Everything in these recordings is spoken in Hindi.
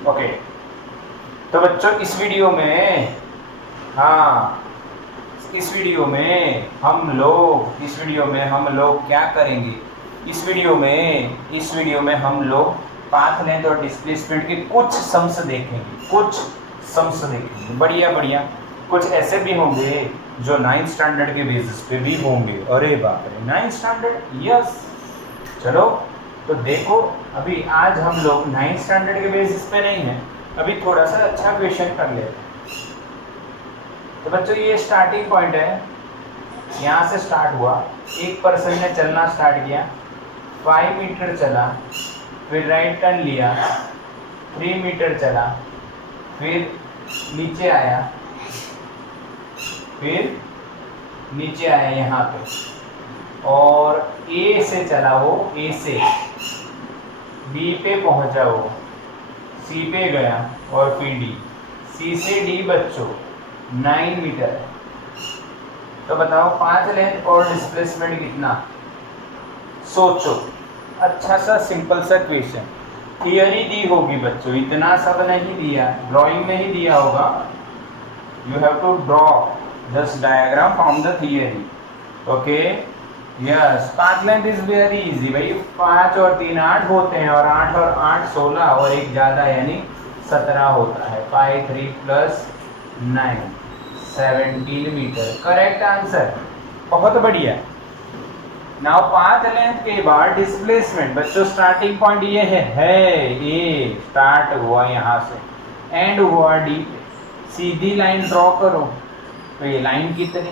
ओके, तो बच्चों इस वीडियो में, हाँ इस वीडियो में हम लोग क्या करेंगे, इस वीडियो में हम लोग पाथ लेंथ और डिस्प्लेसमेंट के कुछ सम्स देखेंगे। बढ़िया बढ़िया, कुछ ऐसे भी होंगे जो 9th स्टैंडर्ड के बेसिस पे भी होंगे। अरे बाप रे, 9th स्टैंडर्ड, यस। चलो तो देखो, अभी आज हम लोग 9th स्टैंडर्ड के बेसिस पे नहीं है, अभी थोड़ा सा अच्छा क्वेश्चन कर लेते हैं। तो बच्चों ये स्टार्टिंग पॉइंट है, यहाँ से स्टार्ट हुआ, एक पर्सन ने चलना स्टार्ट किया, 5 मीटर चला, फिर राइट टर्न लिया, 3 मीटर चला, फिर नीचे आया यहाँ पे, और ए से चला वो, ए से बी पे पहुंचा वो, सी पे गया और फिर डी, सी से डी बच्चों 9 मीटर है। तो बताओ पाथ लेंथ और डिस्प्लेसमेंट कितना, सोचो। अच्छा सा सिंपल सा क्वेश्चन, थियरी दी होगी बच्चों, इतना सब नहीं दिया, ड्राइंग में ही दिया होगा। You have to draw just diagram from the theory. Okay, yes, path length is very easy भाई, 5 और 3 8 होते हैं, और 8 और 8 16, और एक ज़्यादा यानी 17 होता है। 5 3 प्लस 9 17 मीटर, करेक्ट आंसर, बहुत बढ़िया। नाउ पाथ लेंथ के बाद डिस्प्लेसमेंट, बच्चों स्टार्टिंग पॉइंट ये है ए, स्टार्ट हुआ यहाँ से, एंड हुआ डी पे, सीधी लाइन ड्रॉ करो। तो ये लाइन कितनी,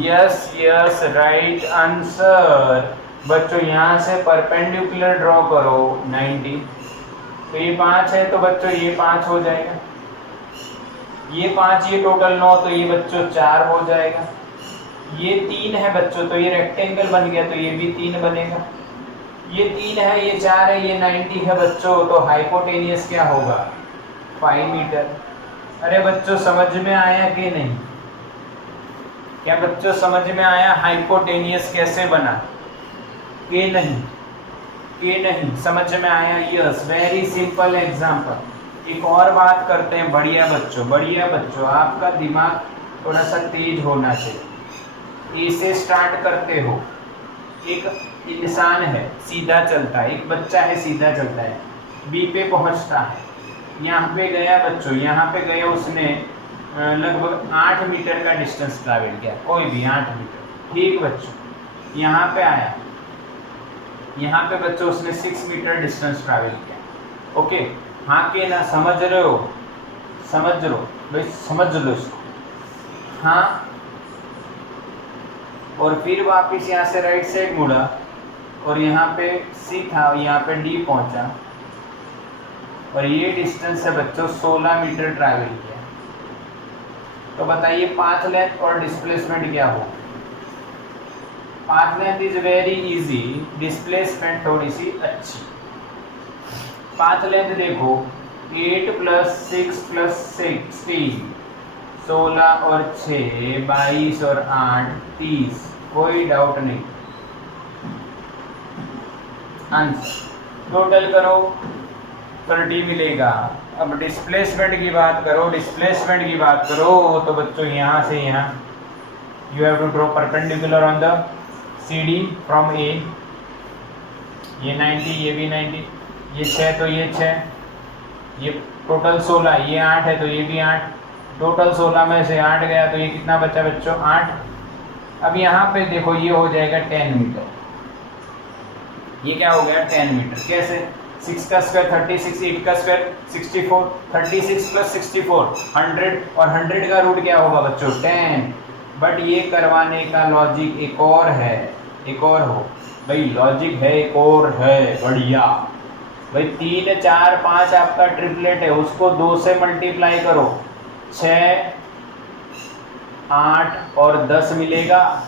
यस यस, राइट आंसर। बच्चों यहाँ से परपेंडिकुलर ड्रॉ करो 90, तो ये 5 है, तो बच्चों ये 5 हो जाएगा, ये 5, ये टोटल 9, तो ये बच्चों 4 हो जाएगा, ये 3 है बच्चों, तो ये रेक्टेंगल बन गया, तो ये भी 3 बनेगा, ये 3 है, ये 4 है, ये 90 है बच्चों, तो हाइपोटेनियस क्या होगा, 5 मीटर। अरे बच्चों समझ में आया कि नहीं, क्या बच्चों समझ में आया हाइपोटेनियस कैसे बना, कि नहीं समझ में आया? Yes, very simple example. एक और बात करते हैं, बढ़िया बच्चों, आपका दिमाग थोड़ा सा तेज होना चाहिए। ए से स्टार्ट करते हो, एक इंसान है सीधा चलता है, एक बच्चा है सीधा चलता है, बी पे पहुंचता है, यहाँ पे गया बच्चों, यहाँ पे गया उसने लगभग 8 मीटर का डिस्टेंस ट्रैवल किया, कोई भी 8 मीटर, ठीक बच्चों। यहाँ पे आया, यहाँ पे बच्चों उसने 6 मीटर डिस्टेंस ट्रैवल किया। ओके, हाँ के ना, समझ रहे हो भाई, समझ लो इसको, हाँ। और फिर वापिस यहाँ से राइट साइड मुड़ा, और यहाँ पे सी था, यहाँ पे डी पहुंचा, और ये डिस्टेंस है बच्चों 16 मीटर ट्रैवल किया। तो बताइए पाथ लेंथ और डिस्प्लेसमेंट क्या हो? Path length is very easy, displacement थोड़ी सी अच्छी। पाथ लेंथ देखो, 8 + 6 + 16, 16 और 6 22 और 8 30, कोई डाउट नहीं। आंसर टोटल करो 30 मिलेगा। अब डिस्प्लेसमेंट की बात करो, तो बच्चों यहाँ से यहाँ you have to draw perpendicular on the CD from A, ये 90, ये भी 90, ये 6 तो ये 6, ये टोटल 16, ये 8 है तो ये भी 8, टोटल 16 में से 8 गया, तो ये कितना बचा बच्चों, 8। अब यहाँ पे देखो ये हो जाएगा 10 मीटर, ये क्या हो गया 10 मीटर, कैसे, 6 का स्क्वायर 36, 8 का स्क्वायर 64, 36 + 64 100, और 100 का रूट क्या होगा बच्चों 10। बट ये करवाने का लॉजिक एक और हो भाई, लॉजिक है एक और है, बढ़िया भाई। 3 4 5 आपका ट्रिपलेट है, उसको 2 से मल्टीप्लाई करो, 6 8 और 10 मिलेगा।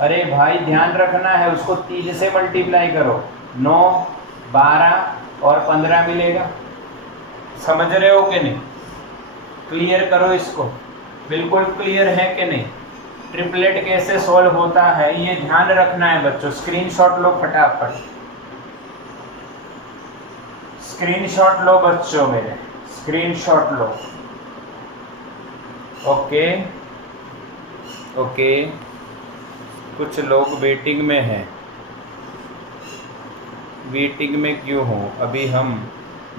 अरे भाई ध्यान रखना है, उसको 3 से मल्टीप्लाई करो, 9 12 और 15 मिलेगा। समझ रहे हो कि नहीं? क्लियर करो इसको, बिल्कुल क्लियर है कि नहीं? ट्रिपलेट कैसे सॉल्व होता है ये ध्यान रखना है बच्चों, स्क्रीनशॉट लो फटाफट, स्क्रीनशॉट लो बच्चों मेरे, स्क्रीनशॉट लो। ओके ओके, कुछ लोग वेटिंग में हैं। वेटिंग में क्यों हो? अभी हम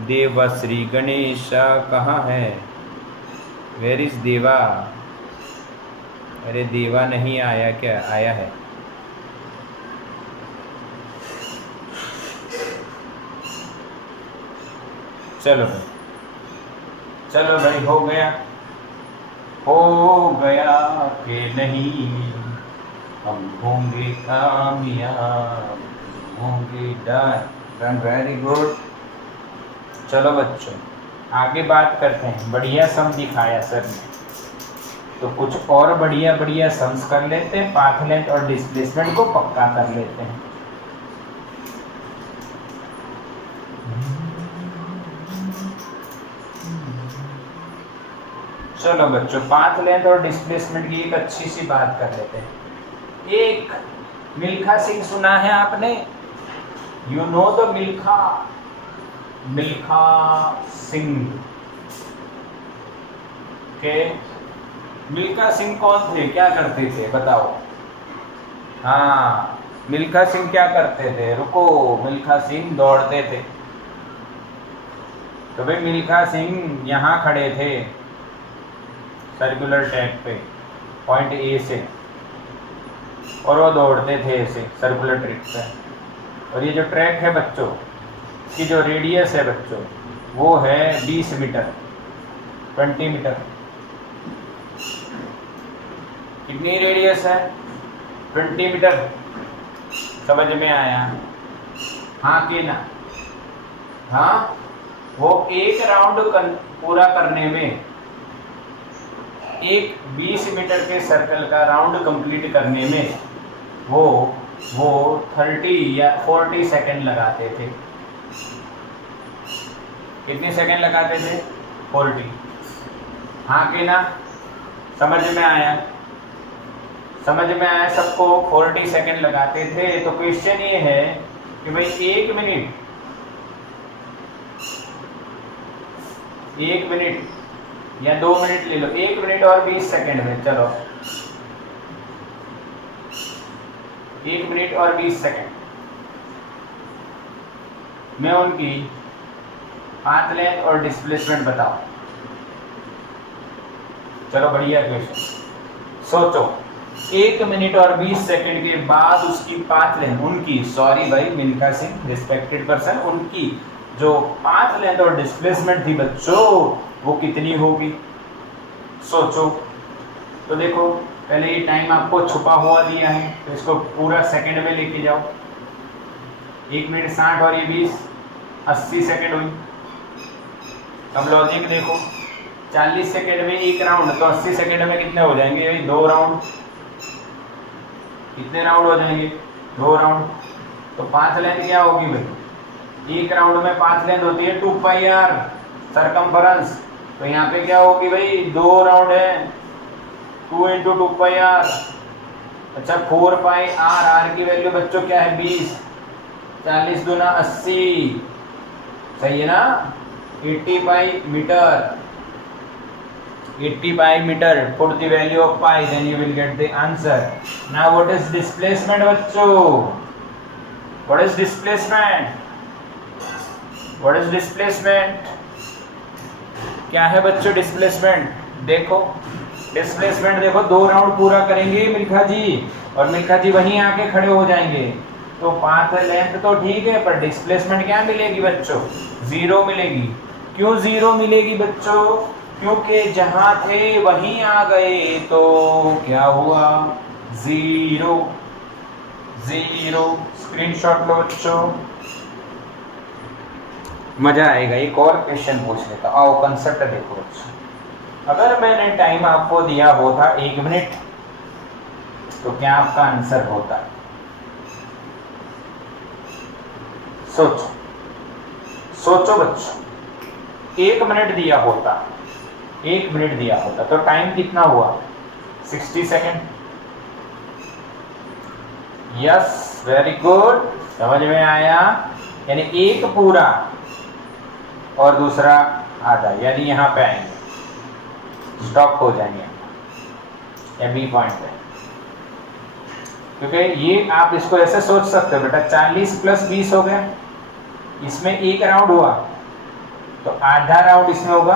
देवश्री गणेशा कहाँ है? वेयर इज देवा? अरे देवा नहीं आया क्या? आया है। चलो भाई, चलो भाई, हो गया, हो गया कि नहीं, हम होंगे कामयाब, होंगे डन। Very good. चलो बच्चों, आगे बात करते हैं। बढ़िया सम दिखाया सर ने, तो कुछ और बढ़िया बढ़िया सम्स कर लेते हैं। पाथ लेंथ और डिस्प्लेसमेंट को पक्का कर लेते हैं। चलो बच्चों, पाथ लेंथ और डिस्प्लेसमेंट की एक अच्छी सी बात कर लेते हैं। एक मिल्खा सिंह सुना है आपने? You know the Milkha, Milkha Singh के। मिल्खा सिंह कौन थे, क्या करते थे बताओ? हाँ, मिल्खा सिंह क्या करते थे? रुको, मिल्खा सिंह दौड़ते थे। तो भाई मिल्खा सिंह यहाँ खड़े थे सर्कुलर ट्रैक पे, पॉइंट ए से, और वो दौड़ते थे ऐसे सर्कुलर ट्रैक पे। और ये जो ट्रैक है बच्चों, की जो रेडियस है बच्चों, वो है 20 मीटर, 20 मीटर। कितनी रेडियस है? 20 मीटर। समझ में आया? हाँ कि ना? हाँ, वो एक राउंड पूरा करने में, एक 20 मीटर के सर्कल का राउंड कंप्लीट करने में वो 30 या 40 सेकंड लगाते थे। कितने सेकंड लगाते थे? 40। हाँ कि ना? समझ में आया? समझ में आया सबको? 40 सेकंड लगाते थे। तो क्वेश्चन ये है कि भाई 1 मिनट, 1 मिनट या 2 मिनट ले लो, 1 मिनट और 20 सेकंड में, चलो 1 मिनट और 20 सेकंड में उनकी पाथ लेंथ और डिस्प्लेसमेंट बताओ। चलो बढ़िया क्वेश्चन। सोचो, 1 मिनट और 20 सेकंड के बाद उसकी पाथ लेंथ, उनकी, सॉरी भाई मिल्खा सिंह रिस्पेक्टेड पर्सन, उनकी जो पाथ लेंथ और डिस्प्लेसमेंट थी बच्चों, वो कितनी होगी? सोचो। तो देखो, पहले ये टाइम आपको छुपा हुआ दिया है, तो इसको पूरा सेकंड में लेके जाओ। 1 मिनट 60 और ये 20, 80 सेकंड हुई। अब लॉजिक देखो, 40 सेकंड में एक राउंड, तो 80 सेकंड में कितने हो जाएंगे? 2 राउंड। कितने राउंड हो जाएंगे? 2 राउंड। तो पाथ लेंथ क्या होगी भाई? एक राउंड में पाथ लेंथ होती है 2 पाई आर सरकमफरेंस। तो यहाँ पे क्या होगी भाई? 2 राउंड है, 2 × 2 पाई आर। अच्छा, 4 पाई आर, आर की वैल्यू बच्चों क्या है? 20। 40 दूना 80, सही है ना? 80 पाई metre, 80 pi meter. Put the value of pi, then you will get the answer. Now what is displacement बच्चों? What is displacement? What is displacement? क्या है बच्चों डिस्प्लेसमेंट? देखो, डिस्प्लेसमेंट देखो, 2 राउंड पूरा करेंगे मिल्खा जी, और मिल्खा जी वहीं आके खड़े हो जाएंगे। तो पाथ लेंथ तो ठीक है, पर डिस्प्लेसमेंट क्या मिलेगी बच्चों? 0 मिलेगी। क्यों 0 मिलेगी बच्चों? क्योंकि जहां थे वहीं आ गए, तो क्या हुआ? 0। स्क्रीनशॉट लो बच्चों, मजा आएगा। एक और क्वेश्चन पूछ लेता, आओ कंसेप्ट देखो बच्चों। अगर मैंने टाइम आपको दिया होता 1 मिनट, तो क्या आपका आंसर होता? सोचो, सोचो बच्चों। 1 मिनट दिया होता, 1 मिनट दिया होता, तो टाइम कितना हुआ? 60 सेकेंड। यस, वेरी गुड, समझ में आया? यानी एक पूरा और दूसरा आधा, यानी यहाँ पे आएंगे, स्टॉप हो जाएंगे या बी पॉइंट पे। क्योंकि ये आप इसको ऐसे सोच सकते हो बेटा, 40 + 20 हो गया, इसमें एक राउंड हुआ तो आधा राउंड इसमें होगा।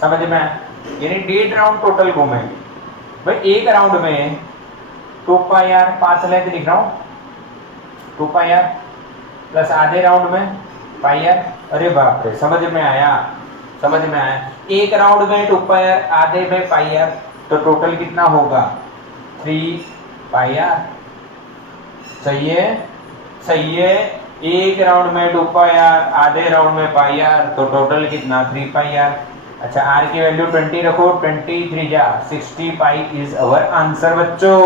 समझ में आया? यानी 1.5 राउंड टोटल घूमेंगे भाई। एक राउंड में 2πr पाथ लेंथ लिख रहा हूं, 2πr प्लस आधे राउंड में πr। अरे बाप रे, समझ में आया? समझ में आया? एक राउंड में 2πr, आधे में πr, तो टोटल कितना होगा? 3πr। सही है? सही है। एक राउंड में 2πr, आधे राउंड में πr, तो टोटल कितना? 3πr। अच्छा, r की वैल्यू 20 रखो, 20 3 जा 60 पाई इज अवर आंसर। बच्चों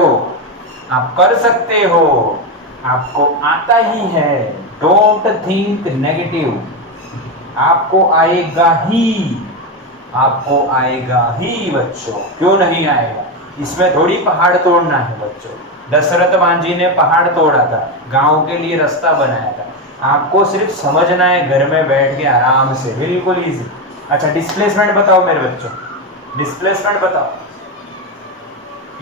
आप कर सकते हो, आपको आता ही है। डोंट थिंक नेगेटिव, आपको आएगा ही, आपको आएगा ही बच्चों। क्यों नहीं आएगा? इसमें थोड़ी पहाड़ तोड़ना है बच्चों। दशरथ मांझी ने पहाड़ तोड़ा था, गांव के लिए रास्ता बनाया था। आपको सिर्फ समझना है घर में बैठ के आराम से, बिल्कुल इजी। अच्छा, डिस्प्लेसमेंट बताओ मेरे बच्चों, डिस्प्लेसमेंट बताओ।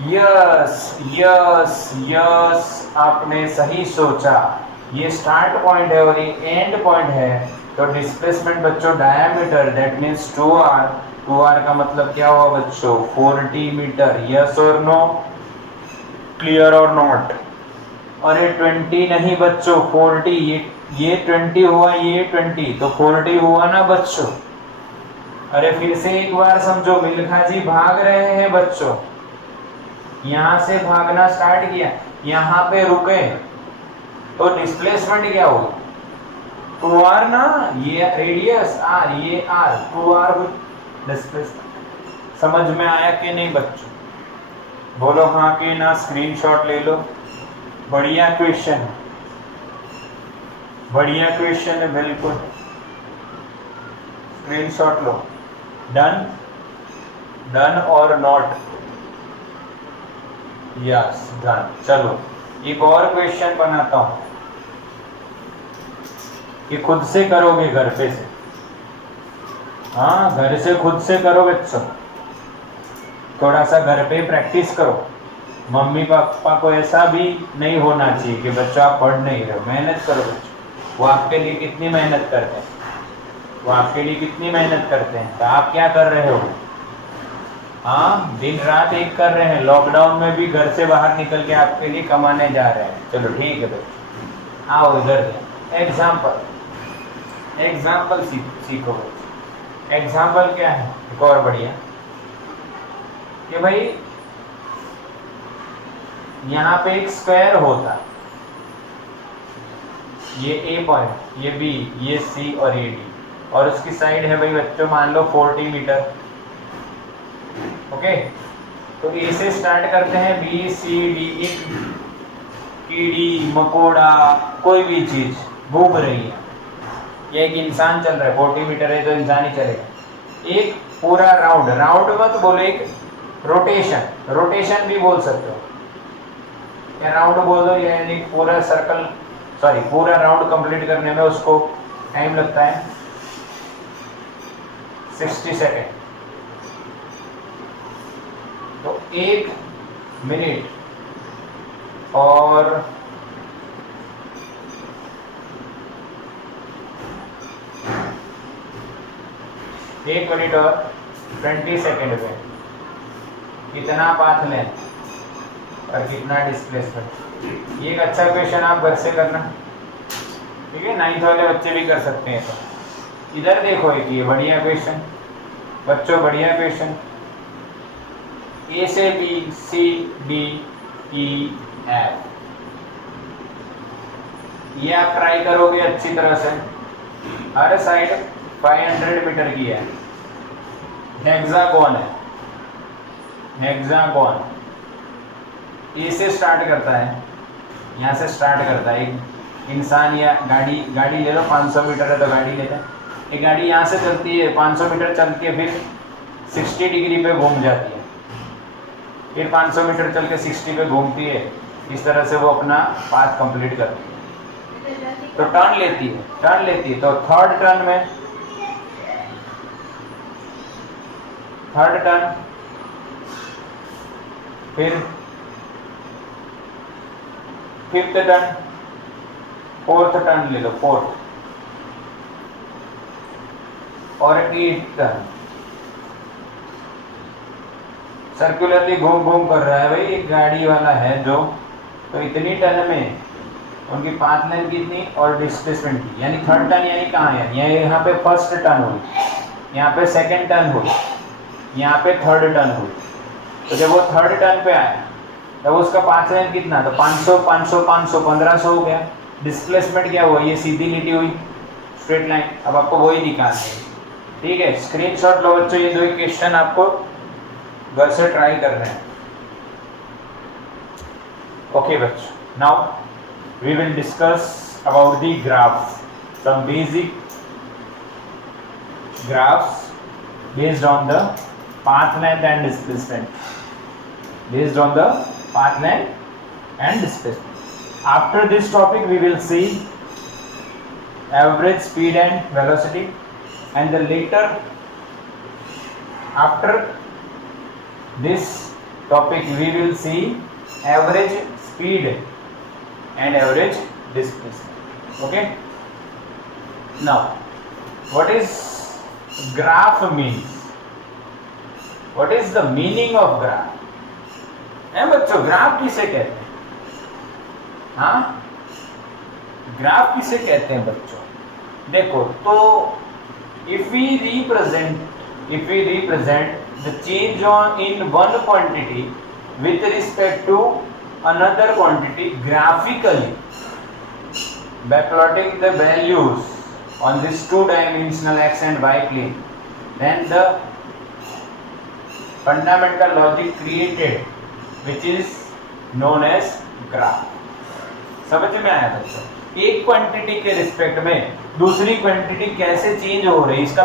यस यस यस, आपने सही सोचा। ये स्टार्ट पॉइंट है और ये एंड पॉइंट है, तो डिस्प्लेसमेंट बच्चों diameter, that means 2r। 2r का मतलब क्या हुआ बच्चों? 40 मीटर। यस और नो? क्लियर और नॉट? अरे 20 नहीं बच्चों, 40। ये 20 हुआ, ये 20, तो 40 हुआ ना बच्चों। अरे फिर से एक बार समझो, मिल्खा जी भाग रहे हैं बच्चों, यहां से भागना स्टार्ट किया, यहां पे रुके, तो डिस्प्लेसमेंट क्या होगी? 2r ना, ये रेडियस r, ये r, 2r डिस्प्लेसमेंट। समझ में आया कि नहीं बच्चों? बोलो हाँ कि ना, स्क्रीनशॉट ले लो। बढ़िया क्वेश्चन है, बढ़िया क्वेश्चन है, बिल्कुल स्क्रीनशॉट लो। डन? डन और नॉट? Yes done. चलो एक और क्वेश्चन बनाता हूं, ये खुद से करोगे घर पे से। हाँ, घर से खुद से करो बच्चों, थोड़ा सा घर पे प्रैक्टिस करो। मम्मी पापा को ऐसा भी नहीं होना चाहिए कि बच्चों आप पढ़ नहीं रहे हो। मेहनत करो बच्चों, वो आपके लिए कितनी मेहनत करते हैं, वो आपके लिए कितनी मेहनत करते हैं। तो आप क्या कर रहे हो? हाँ, दिन रात एक कर रहे हैं। लॉकडाउन में भी घर से बाहर निकल के आपके लिए कमाने जा रहे हैं। चलो ठीक है बच्चों, आओ इधर एग्जाम्पल, एग्जाम्पल सीखो बच्चों। एग्जाम्पल क्या है? एक और बढ़िया कि भाई यहाँ पे एक स्क्वायर होता, ये ए पॉइंट, ये बी, ये सी और ये डी, और उसकी साइड है भाई बच्चों मान लो 40 मीटर। ओके, तो ए से स्टार्ट करते हैं, बी सी डी, एक कीड़ी मकोड़ा कोई भी चीज घूम रही है, ये एक इंसान चल रहा है, 40 मीटर है तो इंसान ही चलेगा। एक पूरा राउंड, राउंड मत बोलो, एक रोटेशन, रोटेशन भी बोल सकते हो या राउंड बोल दो, यानी पूरा सर्कल, सॉरी पूरा राउंड कंप्लीट करने में उसको टाइम लगता है 60 सेकेंड। तो 1 मिनट और 1 मिनट और 20 सेकेंड में कितना पाथ लेंथ और कितना डिस्प्लेसमेंट। ये एक अच्छा क्वेश्चन आप घर से करना, ठीक है? 9th वाले बच्चे भी कर सकते हैं। तो इधर देखो, एक ये बढ़िया क्वेश्चन बच्चों, बढ़िया क्वेश्चन। ए से B, C D E F, ये आप ट्राई करोगे अच्छी तरह से। हर साइड 500 मीटर की है, हेक्सागोन है, हेक्सागोन। ए से स्टार्ट करता है, यहाँ से स्टार्ट करता है एक इंसान या गाड़ी, गाड़ी ले लो 500 मीटर है तो गाड़ी लेते हैं। एक गाड़ी यहाँ से चलती है 500 मीटर चल के फिर 60 डिग्री पे घूम जाती है, फिर 500 मीटर चल के 60 पे घूमती है। इस तरह से वो अपना पाथ कंप्लीट करती है। तो टर्न लेती है तो थर्ड टर्न में थर्ड टर्न, फिर फिफ्थ टर्न, फोर्थ टर्न ले लो, फोर्थ, और एट्थ टर्न। सर्कुलरली घूम घूम कर रहा है भाई, एक गाड़ी वाला है जो, तो इतनी टर्न में उनकी पाथ लेंथ कितनी और डिस्प्लेसमेंट की, यानी थर्ड टर्न यानी कहाँ है, यहाँ पे फर्स्ट टर्न हुई, यहाँ पे सेकंड टर्न हुई, यहाँ पे थर्ड टर्न हुई। तो जब वो थर्ड टर्न पे आया तब उसका पाथ लेंथ कितना, तो 500 500 500 1500 हो गया। डिस्प्लेसमेंट क्या हुआ, ये सीधी लिटी हुई, स्ट्रेट लाइन। अब आपको वही निकालना है, ठीक है। स्क्रीनशॉट लो बच्चों, ये दो क्वेश्चन आपको घर से ट्राई कर रहे हैं। ओके बच्चों, now we will discuss about the graphs, some basic graphs based on the path length and displacement, based on the path length and displacement. After this topic we will see average speed and velocity, and the later after this topic we will see average speed and average displacement. Okay, now what is graph means, what is the meaning of graph है बच्चों, ग्राफ किसे कहते हैं, हाँ ग्राफ किसे कहते हैं बच्चों। देखो तो if we represent the change on in one quantity with respect to another quantity graphically by plotting the values on this two-dimensional x and y plane, then the fundamental logic created which is known as graph। समझ में आया बच्चों, एक क्वांटिटी के रिस्पेक्ट में दूसरी क्वांटिटी कैसे चेंज हो रही है, इसका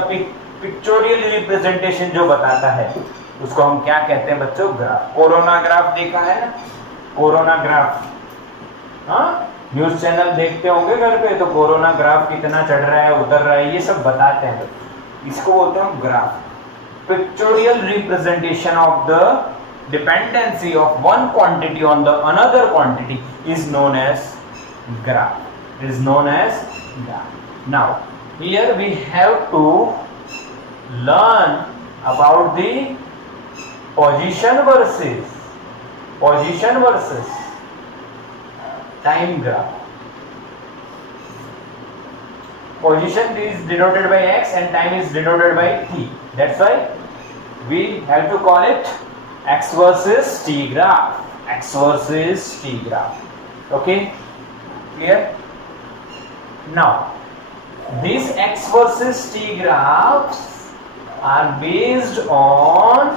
पिक्चोरियल रिप्रेजेंटेशन जो बताता है उसको हम क्या कहते हैं बच्चों, ग्राफ। कोरोना ग्राफ देखा है ना, कोरोना ग्राफ, हाँ न्यूज चैनल देखते होंगे घर पे, तो कोरोना ग्राफ कितना चढ़ रहा है उतर रहा है, ये सब बताते हैं, इसको बोलते हैं graph. Pictorial representation of the dependency of one quantity on the another quantity is known as graph, is known as graph. Now here we have to learn about the position versus time graph. Position is denoted by x and time is denoted by t. That's why we have to call it x versus t graph. X versus t graph. Okay, clear? Now these x versus t graphs are based on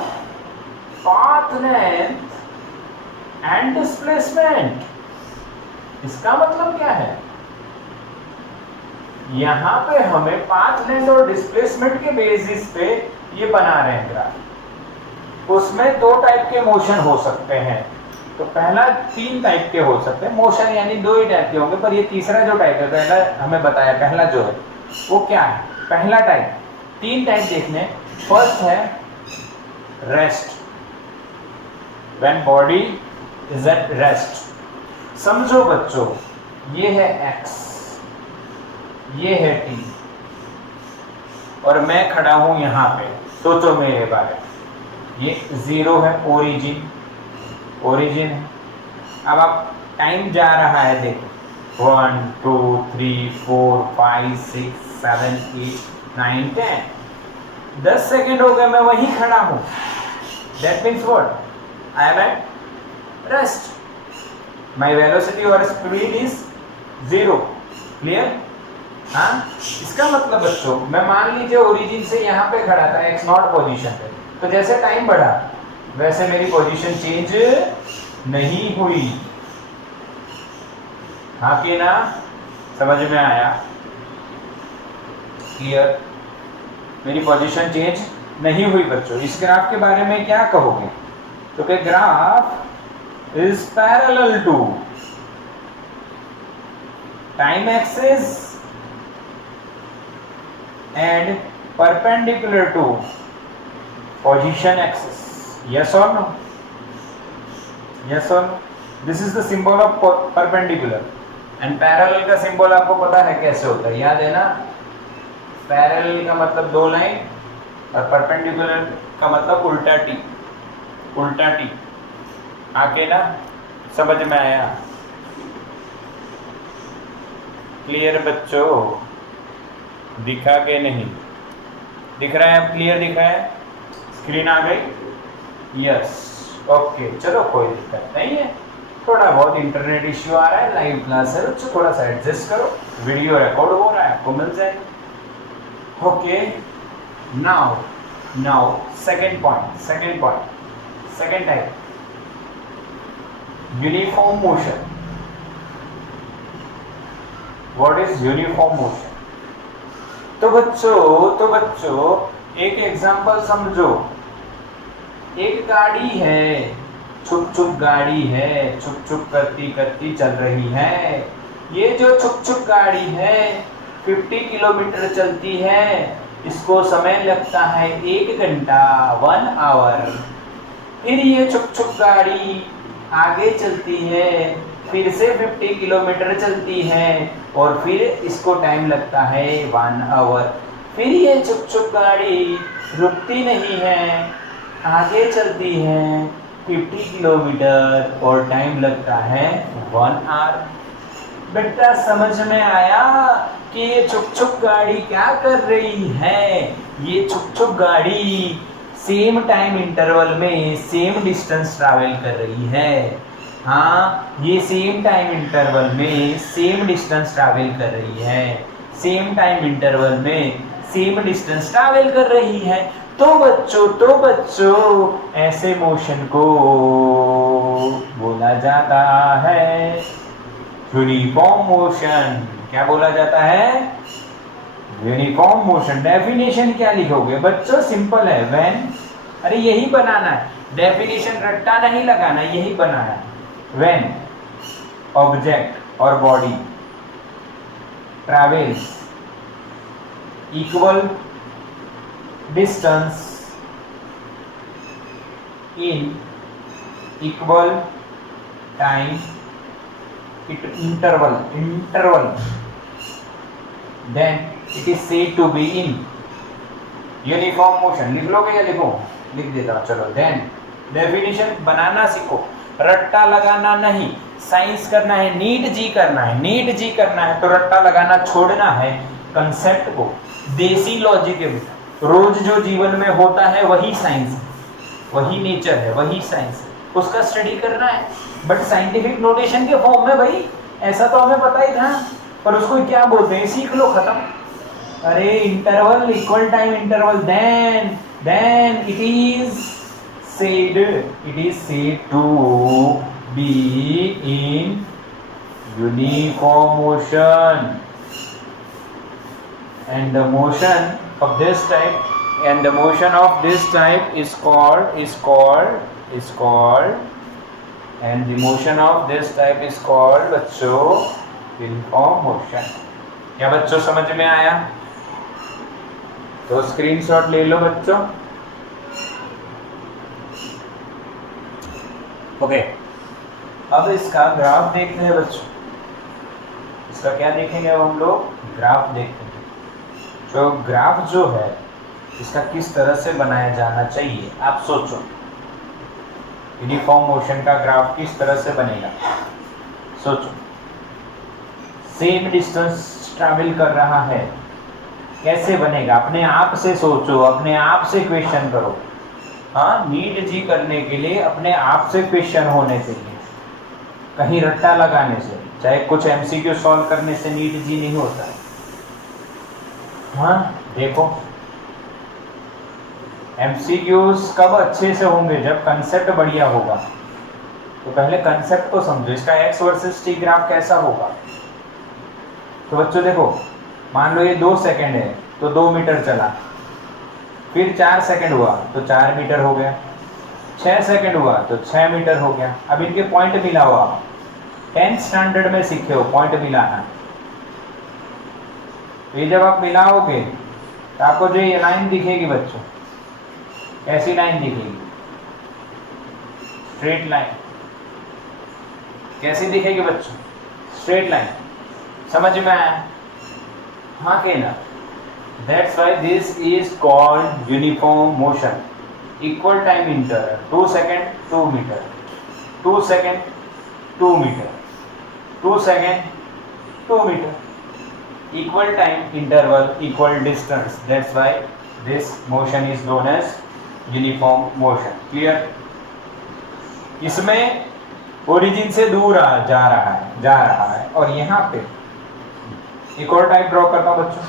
path length and displacement. इसका मतलब क्या है, यहां पे हमें पाथ लेंथ और डिस्प्लेसमेंट के बेसिस पे ये बना रहे हैं ग्राफ। उसमें दो टाइप के मोशन हो सकते हैं, तो पहला तीन टाइप के हो सकते हैं मोशन, यानी दो ही टाइप के होंगे, पर ये तीसरा जो टाइप है, पहला हमें बताया, पहला जो है वो क्या है, पहला टाइप, तीन टाइप देखने। फर्स्ट है rest, when body is at rest. समझो बच्चों, ये है x, ये है t, और मैं खड़ा हूं यहां पे। सोचो मेरे बारे में, ये जीरो है, ओरिजिन है। अब आप टाइम जा रहा है, देखो 1 2 3 4 5 6 7 8 9 10, 10 सेकेंड हो गए, मैं वहीं खड़ा हूं। That means what, I am at rest, my velocity or speed is 0। Clear? हाँ, इसका मतलब बच्चों, मैं मान लीजिए ओरिजिन से यहाँ पे खड़ा था x नॉट पोजीशन पे, तो जैसे टाइम बढ़ा वैसे मेरी पोजीशन चेंज नहीं हुई, हाँ कि ना, समझ में आया? क्लियर? मेरी पोजीशन चेंज नहीं हुई बच्चों। इस ग्राफ के बारे में क्या कहोगे, तो कि graph is parallel to time axis and perpendicular to position axis. Yes or no? Yes or no? This is the symbol of perpendicular. And parallel का symbol आपको पता है कैसे होता है, याद है ना? Parallel का मतलब दो लाइन और perpendicular का मतलब उल्टा टी. उल्टा टी आके ना समझ में आया? क्लियर बच्चों? दिखा के नहीं दिख रहा है? अब क्लियर दिख रहा है? स्क्रीन आ गई? यस, ओके, चलो कोई दिक्कत नहीं है। थोड़ा बहुत इंटरनेट इश्यू आ रहा है, लाइव क्लास है तो थोड़ा सा एडजस्ट करो, वीडियो रिकॉर्ड हो रहा है, आपको मिल जाएगा। Okay, now second type, uniform motion. What is uniform motion? तो बच्चों एक एग्जांपल समझो। एक गाड़ी है, छुप गाड़ी है, छुप करती चल रही है। ये जो छुप गाड़ी है 50 किलोमीटर चलती है, इसको समय लगता है 1 घंटा, 1 आवर। फिर ये छुप गाड़ी आगे चलती है, फिर से 50 किलोमीटर चलती है और फिर इसको टाइम लगता है 1 आवर। फिर ये छुप गाड़ी रुकती नहीं है, आगे चलती है 50 किलोमीटर और टाइम लगता है 1 आवर। बेटा समझ में आया कि ये छुप गाड़ी क्या कर रही है? ये छुप गाड़ी सेम टाइम इंटरवल में सेम डिस्टेंस ट्रैवल कर रही है। हाँ, ये सेम टाइम इंटरवल में सेम डिस्टेंस ट्रैवल कर रही है, सेम टाइम इंटरवल में सेम डिस्टेंस ट्रैवल कर रही है। तो बच्चों ऐसे मोशन को बोला जाता है यूनिफॉर्म मोशन। क्या बोला जाता है? Uniform motion. डेफिनेशन क्या लिखोगे बच्चों? सिंपल है, व्हेन, अरे यही बनाना है, डेफिनेशन रट्टा नहीं लगाना, यही बनाना है। When object or body travels equal distance in equal time interval, then it is said to be in uniform motion। लिख लोगे या लिखो? लिख देता हूँ, चलो। then डेफिनेशन बनाना सीखो, रट्टा लगाना नहीं। साइंस करना है, नीट जी करना है तो रट्टा लगाना छोड़ना है। कंसेप्ट को देसी लॉजिक के रोज जो जीवन में होता है वही साइंस है, वही नेचर है, वही साइंस है, उसका स्टडी करना है। बट साइंटिफिक नोटेशन के फॉर्म में भाई, ऐसा तो हमें पता ही था, पर उसको क्या बोलते हैं सीख लो, खत्म। अरे interval, equal time interval, then it is said to be in uniform motion, and the motion of this type is called बच्चों यूनिफॉर्म मोशन। क्या बच्चों समझ में आया? तो स्क्रीनशॉट ले लो बच्चों। ओके, अब इसका ग्राफ देखते हैं बच्चों। इसका क्या देखेंगे? अब हम लोग ग्राफ देखेंगे। जो ग्राफ जो है इसका किस तरह से बनाया जाना चाहिए, आप सोचो। यूनिफॉर्म मोशन का ग्राफ किस तरह से बनेगा, सोचो। सेम डिस्टेंस ट्रैवल कर रहा है, कैसे बनेगा? अपने आप से सोचो, अपने आप से क्वेश्चन करो। हाँ, नीट जी करने के लिए अपने आप से क्वेश्चन होने चाहिए, कहीं रट्टा लगाने से, चाहे कुछ एमसीक्यू सॉल्व करने से नीट जी नहीं होता है। हाँ देखो, एमसीक्यूज कब अच्छे से होंगे? जब कंसेप्ट बढ़िया होगा। तो पहले कंसेप्ट को समझो, इसका एक्स वर्सेस टी ग्राफ कैसा होगा। तो बच्चों देखो, मान लो ये 2 सेकंड है तो 2 मीटर चला, फिर 4 सेकंड हुआ तो 4 मीटर हो गया, 6 सेकंड हुआ तो 6 मीटर हो गया। अब इनके पॉइंट मिला हुआ, 10th स्टैंडर्ड में सीखे हो पॉइंट मिलाना। तो ये जब आप मिलाओगे तो आपको जो ये लाइन दिखेगी बच्चों, ऐसी लाइन दिखेगी, स्ट्रेट लाइन। कैसी दिखेगी बच्चों? Straight line. समझ में आया? हाँ के ना? That's why this is called uniform motion. Equal time interval 2 second 2 meter, 2 second 2 meter, 2 second 2 meter. Equal time interval, equal distance. That's why this motion is known as uniform motion. Clear? इसमें ओरिजिन से दूर जा रहा है और यहाँ पे एक और टाइप ड्रॉ करता हूँ बच्चों।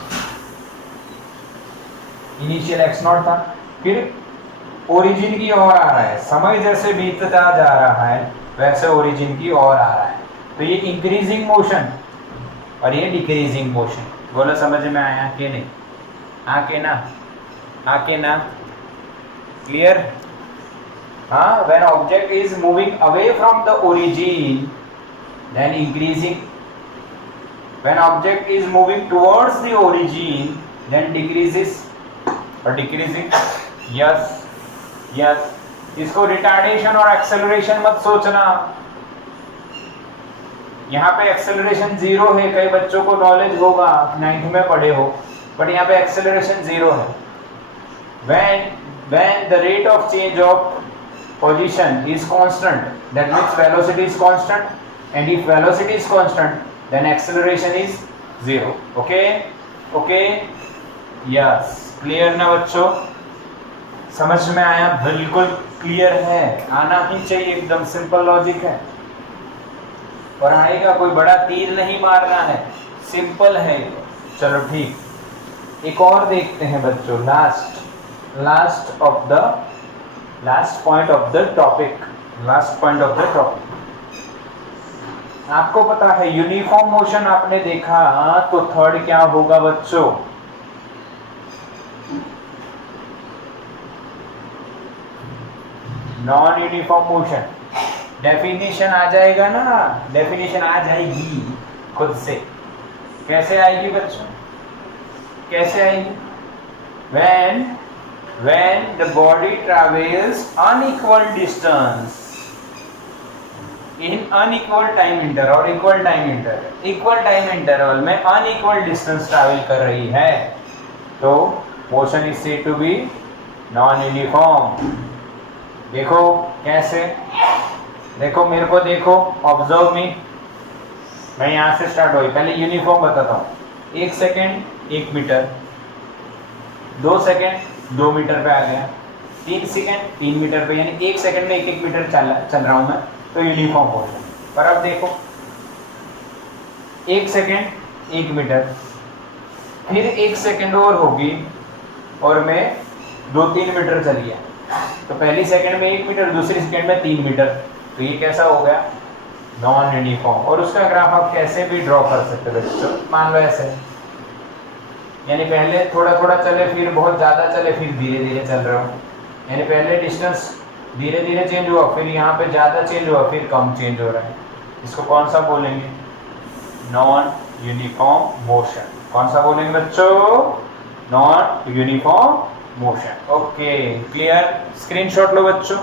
इनिशियल x0 था, फिर ओरिजिन की ओर आ रहा है, समय जैसे बीतता जा रहा है वैसे ओरिजिन की ओर आ रहा है, तो ये इंक्रीजिंग मोशन और ये डिक्रीजिंग मोशन। बोलो समझ में आया कि नहीं? आके ना? क्लियर? हाँ, when object is moving away from the origin then increasing, when object is moving towards the origin then decreases or decreasing. yes इसको रिटार्डेशन और एक्सेलरेशन मत सोचना। यहाँ पे एक्सेलरेशन 0 है, कई बच्चों को नॉलेज होगा, 9th में पढ़े हो, बट यहाँ पे एक्सेलरेशन 0 है। when the rate of change of position is constant, that means velocity is constant, and if velocity is constant then acceleration is 0. okay yes, clear ना बच्चों? समझ में आया? बिल्कुल क्लियर है, आना ही चाहिए, एकदम सिंपल लॉजिक है। पढ़ाई का कोई बड़ा तीर नहीं मारना है, सिंपल है। चलो ठीक, एक और देखते हैं बच्चों, last point of the topic. आपको पता है यूनिफॉर्म मोशन आपने देखा, तो थर्ड क्या होगा बच्चों? Non uniform motion. डेफिनेशन आ जाएगा ना? डेफिनेशन आ जाएगी खुद से। कैसे आएगी बच्चों? कैसे आएगी? when the body travels unequal distance in unequal time interval और equal time interval में unequal distance travel कर रही है, तो motion is said to be non uniform। देखो कैसे, देखो मेरे को देखो, ऑब्जर्व मी। मैं यहाँ से स्टार्ट हुई, पहले यूनिफॉर्म बताता हूँ। 1 सेकेंड 1 मीटर, 2 सेकेंड 2 मीटर पे आ गया, 3 सेकेंड 3 मीटर पे, यानी 1 सेकेंड में 1 मीटर चल रहा हूँ मैं, तो यूनिफॉर्म मोशन। पर अब देखो 1 सेकेंड 1 मीटर, फिर 1 सेकेंड और होगी और मैं 2-3 मीटर चल गया, तो पहली सेकेंड में 1 मीटर, दूसरी सेकेंड में 3 मीटर, तो ये कैसा हो गया? Non uniform. और उसका ग्राफ आप कैसे भी ड्रॉ कर सकते हो बच्चों, मान लो ऐसे, यानी पहले थोड़ा थोड़ा चले, फिर बहुत ज़्यादा चले, फिर धीरे धीरे चल रहे हो, यानी पहले डिस्टेंस धीरे धीरे चेंज हुआ, फिर यहाँ पे ज़्यादा चेंज हुआ, फिर कम चेंज हो रहा है। इसको कौन सा बोलेंगे? Non uniform motion. कौन सा बोलेंगे बच्चों? Non uniform motion. Okay clear? Screenshot लो बच्चों।